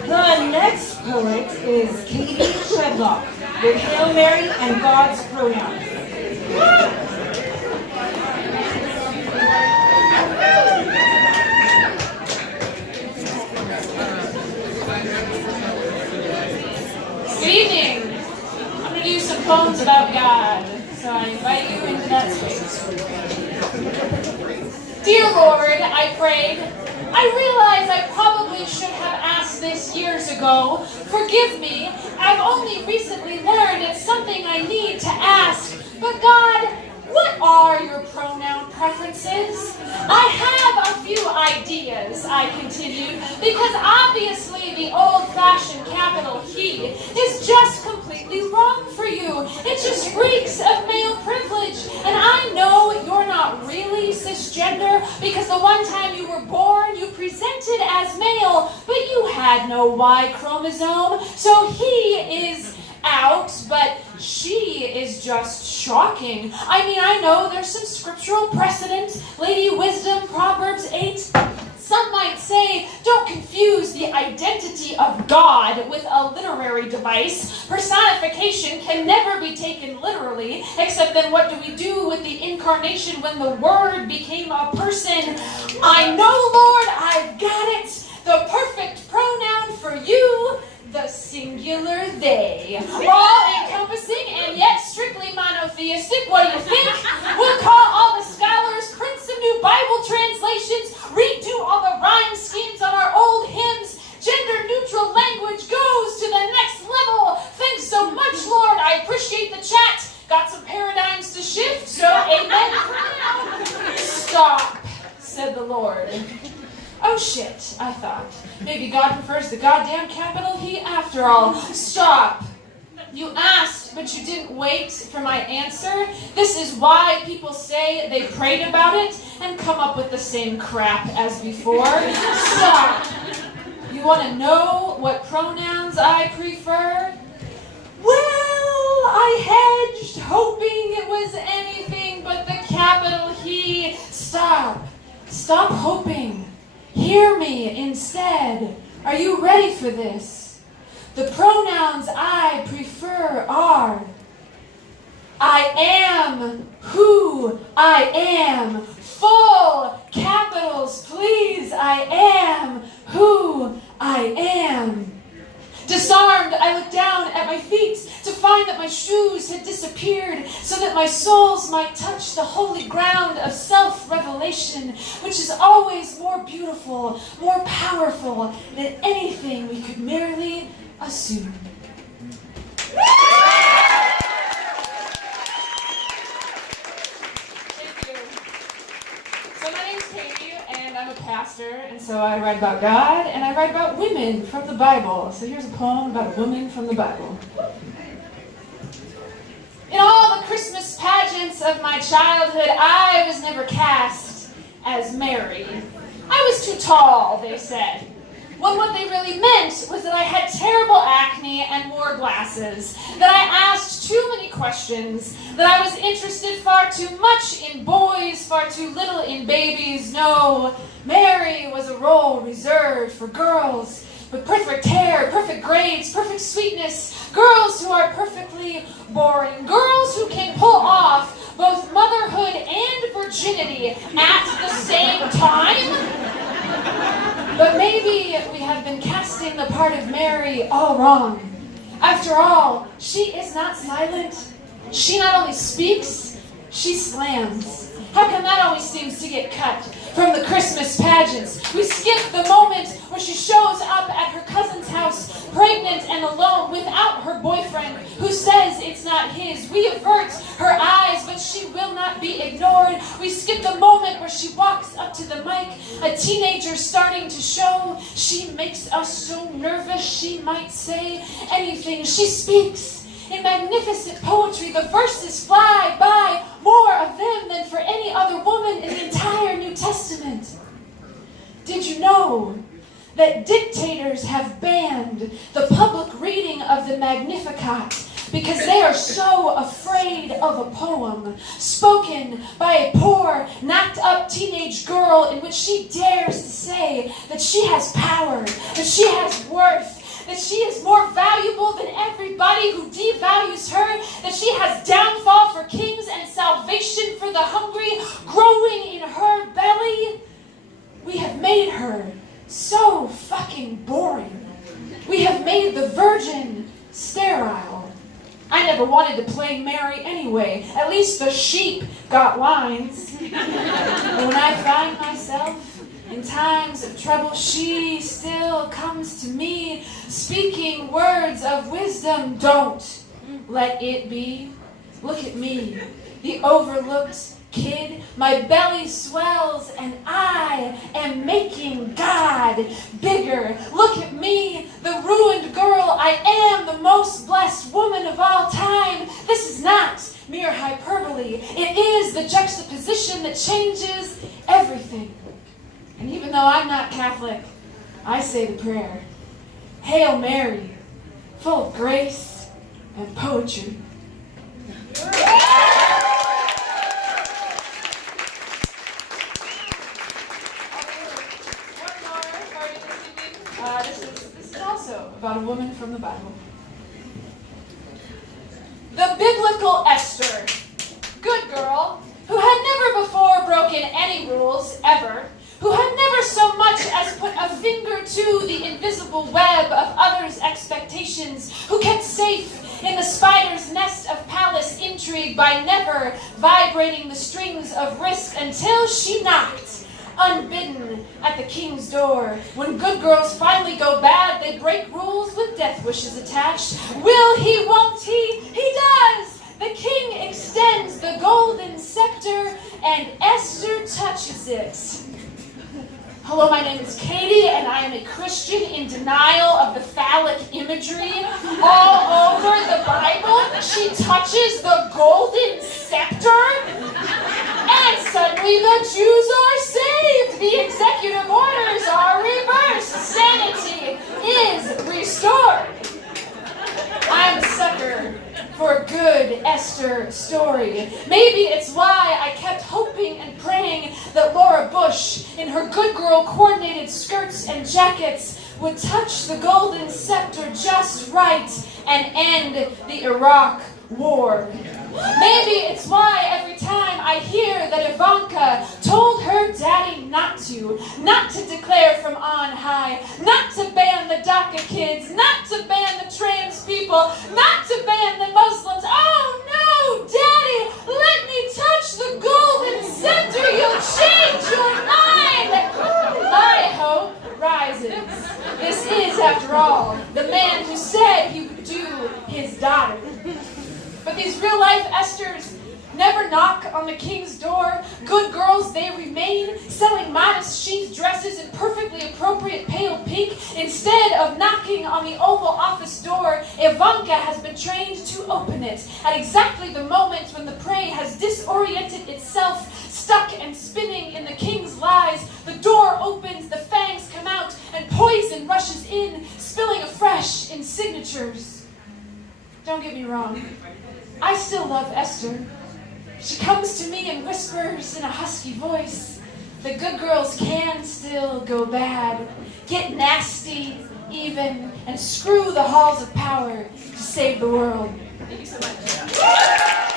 The next poet is Katy Shedlock, with Hail Mary and God's pronouns. Good evening. I'm going to do some poems about God, so I invite you into that space. Dear Lord, I prayed. I realize I probably should have asked this years ago. Forgive me, I've only recently learned it's something I need to ask. But God, what are your pronoun preferences? I have a few ideas, I continued, because obviously the old-fashioned capital He is just completely wrong for you. It just reeks of male privilege. And I know you're not really cisgender because the one time you were born, you presented as male, but you had no Y chromosome. So He is out, but she is just shocking. I mean, I know there's some scriptural precedent, Lady Wisdom, Proverbs 8. Some might say, don't confuse the identity of God with a literary device. Personification can never be taken literally, except then what do we do with the incarnation when the Word became a person? I know, Lord, I've got it. The perfect pronoun for you, the singular they. All-encompassing and yet strictly monotheistic. What do you think? We'll call all the scholars, print some new Bible translations, redo all the rhyme schemes on our old hymns. Gender-neutral language goes to the next level. Thanks so much, Lord. I appreciate the chat. Got some paradigms to shift, so amen. Stop, said the Lord. Oh shit, I thought. Maybe God prefers the goddamn capital He after all. Stop. You asked, but you didn't wait for my answer. This is why people say they prayed about it and come up with the same crap as before. Stop. You want to know what pronouns I prefer? Well, I hedged, hoping it was anything but the capital He. Stop. Stop hoping. Hear me instead. Are you ready for this? The pronouns I prefer are I am who I am. Full capitals, please. I am who I am. Disarmed, I looked down at my feet to find that my shoes had disappeared so that my soles might touch the holy ground of self-revelation, which is always more beautiful, more powerful than anything we could merely assume. Thank you. So my name's Katy, and I'm a pastor, and so I write about God, and I write about women from the Bible. So here's a poem about a woman from the Bible. In all the Christmas pageants of my childhood, I was never cast as Mary. I was too tall, they said. When what they really meant was that I had terrible acne and wore glasses, that I asked too many questions, that I was interested far too much in boys, far too little in babies. No, Mary was a role reserved for girls with perfect hair, perfect grades, perfect sweetness, girls who are perfectly boring, girls who can pull off both motherhood and virginity at the same time. But maybe we have been casting the part of Mary all wrong. After all, she is not silent. She not only speaks, she slams. How come that always seems to get cut from the Christmas pageants? We skip the moment where she shows up at her cousin's house, pregnant and alone, without her boyfriend, who says it's not his. We avert her eyes, but she will not be ignored. We skip the moment where she walks up to the mic, a teenager starting to show. She makes us so nervous she might say anything. She speaks in magnificent poetry. The verses fly by, more of them than for any other woman in the entire New Testament. Did you know that dictators have banned the public reading of the Magnificat because they are so afraid of a poem spoken by a poor, knocked-up teenage girl in which she dares to say that she has power, that she has worth, that she is more valuable than everybody who devalues her, that she has downfall for kings and salvation for the hungry growing in her belly. We have made her so fucking boring. We have made the virgin sterile. I never wanted to play Mary anyway. At least the sheep got lines. But when I find myself in times of trouble, she still comes to me, speaking words of wisdom. Don't let it be. Look at me, the overlooked kid. My belly swells and I am making God bigger. Look at me, the ruined girl. I am the most blessed woman of all time. This is not mere hyperbole. It is the juxtaposition that changes everything. And even though I'm not Catholic, I say the prayer. Hail Mary, full of grace and poetry. This is also about a woman from the Bible. The biblical Esther, good girl, who had never before broken any rules, ever, who had never so much as put a finger to the invisible web of others' expectations, who kept safe in the spider's nest of palace intrigue by never vibrating the strings of risk until she knocked, unbidden, at the king's door. When good girls finally go bad, they break rules with death wishes attached. Will he, won't he? He does! The king extends the golden scepter, and Esther touches it. Hello, my name is Katy, and I am a Christian in denial of the phallic imagery all over the Bible. She touches the golden scepter, and suddenly the Jews are saved. The executive orders are reversed. Sanity is restored. I'm a sucker for a good Esther story. Maybe it's why I kept hoping and praying that Laura Bush, in her good girl coordinated skirts and jackets, would touch the golden scepter just right and end the Iraq War. Maybe it's why every time I hear that Ivanka told her daddy not to declare from on high, not to ban the DACA kids, not to ban the trans people, not to ban the Muslims. Oh no, daddy, let me touch the golden scepter, you'll change your mind. My hope rises. This is, after all, the man who said he would do his daughter. But these real-life Esthers never knock on the king's door. Good girls, they remain, selling modest chic dresses in perfectly appropriate pale pink. Instead of knocking on the Oval Office door, Ivanka has been trained to open it at exactly the moment when the prey has disoriented itself, stuck and spinning in the king's lies. The door opens, the fangs come out, and poison rushes in, spilling afresh in signatures. Don't get me wrong. I still love Esther. She comes to me and whispers in a husky voice that good girls can still go bad, get nasty even, and screw the halls of power to save the world. Thank you so much.